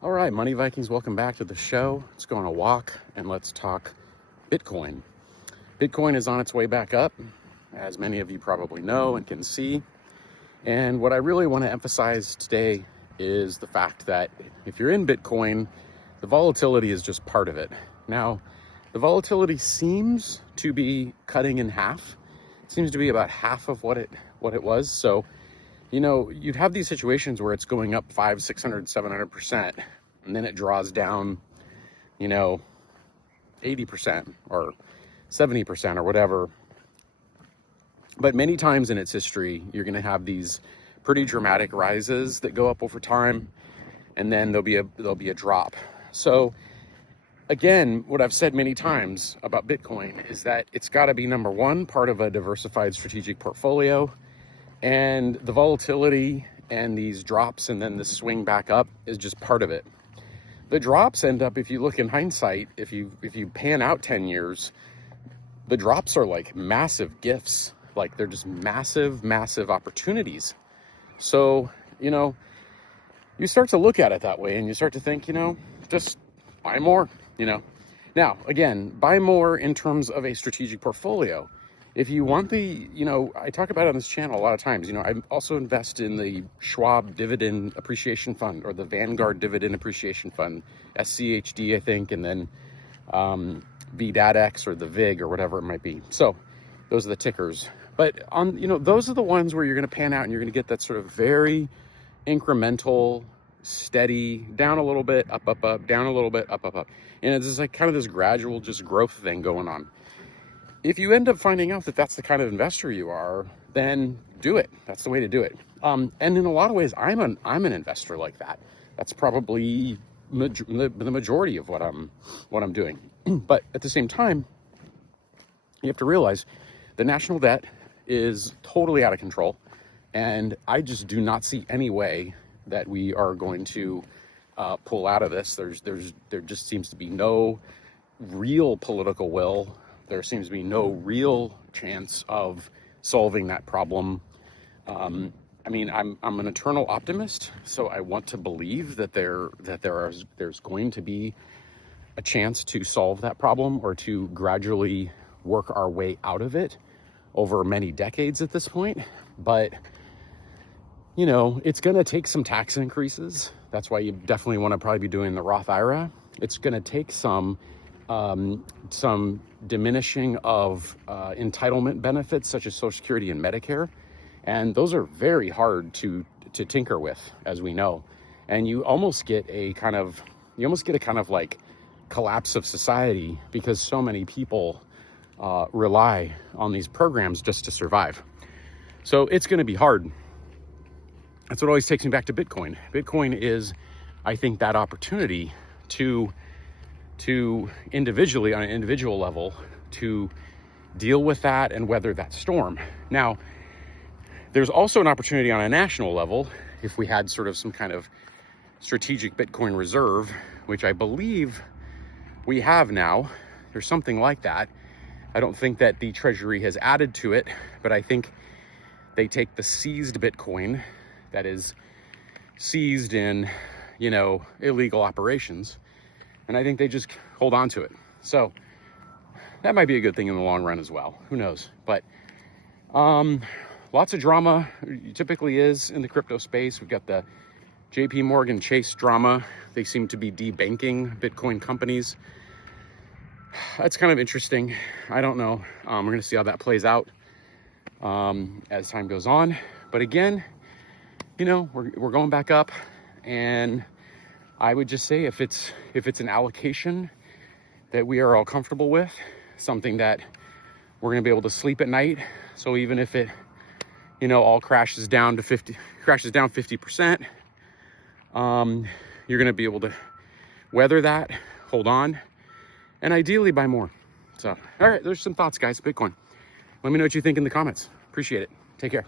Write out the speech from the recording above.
All right, Money Vikings, welcome back to the show. Let's go on a walk and let's talk Bitcoin. Bitcoin is on its way back up, as many of you probably know and can see. And what I really want to emphasize today is the fact that if you're in Bitcoin, the volatility is just part of it. Now, the volatility seems to be cutting in half. It seems to be about half of what it was. So, you'd have these situations where it's going up 500, 600, 700%, and then it draws down, 80% or 70% or whatever. But many times in its history, you're going to have these pretty dramatic rises that go up over time, and then there'll be a drop. So again, what I've said many times about Bitcoin is that it's got to be, number one, part of a diversified strategic portfolio. And the volatility and these drops and then the swing back up is just part of it. The drops end up, if you look in hindsight, if you pan out 10 years, the drops are like massive gifts. Like they're just massive, massive opportunities. So, you start to look at it that way and you start to think, just buy more, Now, again, buy more in terms of a strategic portfolio. If you want I talk about it on this channel a lot of times, I also invest in the Schwab Dividend Appreciation Fund or the Vanguard Dividend Appreciation Fund, SCHD, I think, and then VDADX or the VIG or whatever it might be. So those are the tickers. But those are the ones where you're going to pan out and you're going to get that sort of very incremental, steady, down a little bit, up, up, up, down a little bit, up, up, up. And it's just like kind of this gradual just growth thing going on. If you end up finding out that that's the kind of investor you are, then do it. That's the way to do it. And in a lot of ways, I'm an investor like that. That's probably the majority of what I'm doing. But at the same time, you have to realize the national debt is totally out of control, and I just do not see any way that we are going to pull out of this. There just seems to be no real political will. There seems to be no real chance of solving that problem. I'm an eternal optimist, so I want to believe that there's going to be a chance to solve that problem or to gradually work our way out of it over many decades at this point. But it's going to take some tax increases. That's why you definitely want to probably be doing the Roth IRA. It's going to take some diminishing of entitlement benefits such as Social Security and Medicare, and those are very hard to tinker with, as we know. And you almost get a kind of like collapse of society because so many people rely on these programs just to survive. So it's going to be hard. That's what always takes me back to Bitcoin. Bitcoin is, I think, that opportunity to individually, on an individual level, to deal with that and weather that storm. Now, there's also an opportunity on a national level if we had sort of some kind of strategic Bitcoin reserve, which I believe we have now. There's something like that. I don't think that the Treasury has added to it, but I think they take the seized Bitcoin that is seized in, illegal operations, and I think they just hold on to it. So that might be a good thing in the long run as well. Who knows? But lots of drama typically is in the crypto space. We've got the JP Morgan Chase drama. They seem to be debanking Bitcoin companies. That's kind of interesting. I don't know. We're going to see how that plays out as time goes on. But again, we're going back up, and I would just say if it's an allocation that we are all comfortable with, something that we're going to be able to sleep at night. So even if it, all crashes down 50%, you're going to be able to weather that, hold on, and ideally buy more. So, all right, there's some thoughts, guys. Bitcoin. Let me know what you think in the comments. Appreciate it. Take care.